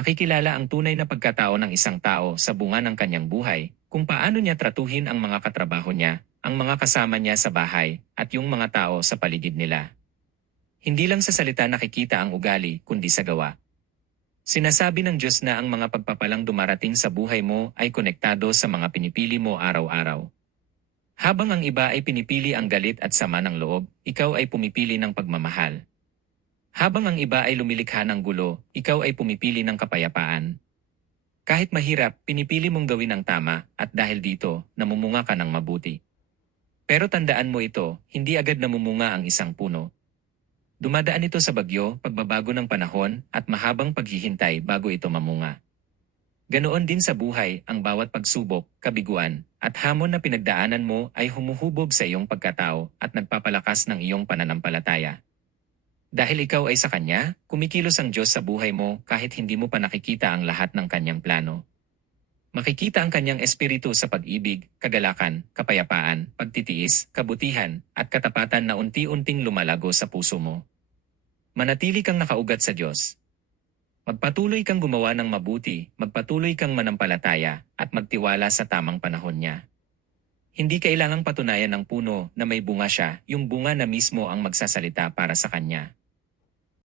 Makikilala ang tunay na pagkatao ng isang tao sa bunga ng kanyang buhay, kung paano niya tratuhin ang mga katrabaho niya, ang mga kasama niya sa bahay, at yung mga tao sa paligid nila. Hindi lang sa salita nakikita ang ugali, kundi sa gawa. Sinasabi ng Diyos na ang mga pagpapalang dumarating sa buhay mo ay konektado sa mga pinipili mo araw-araw. Habang ang iba ay pinipili ang galit at sama ng loob, ikaw ay pumipili ng pagmamahal. Habang ang iba ay lumilikha ng gulo, ikaw ay pumipili ng kapayapaan. Kahit mahirap, pinipili mong gawin ang tama at dahil dito, namumunga ka ng mabuti. Pero tandaan mo ito, hindi agad namumunga ang isang puno. Dumadaan ito sa bagyo, pagbabago ng panahon, at mahabang paghihintay bago ito mamunga. Ganoon din sa buhay, ang bawat pagsubok, kabiguan, at hamon na pinagdaanan mo ay humuhubog sa iyong pagkatao at nagpapalakas ng iyong pananampalataya. Dahil ikaw ay sa Kanya, kumikilos ang Diyos sa buhay mo kahit hindi mo pa nakikita ang lahat ng Kanyang plano. Makikita ang Kanyang Espiritu sa pag-ibig, kagalakan, kapayapaan, pagtitiis, kabutihan, at katapatan na unti-unting lumalago sa puso mo. Manatili kang nakaugat sa Diyos. Magpatuloy kang gumawa ng mabuti, magpatuloy kang manampalataya, at magtiwala sa tamang panahon niya. Hindi kailangang patunayan ng puno na may bunga siya, yung bunga na mismo ang magsasalita para sa Kanya.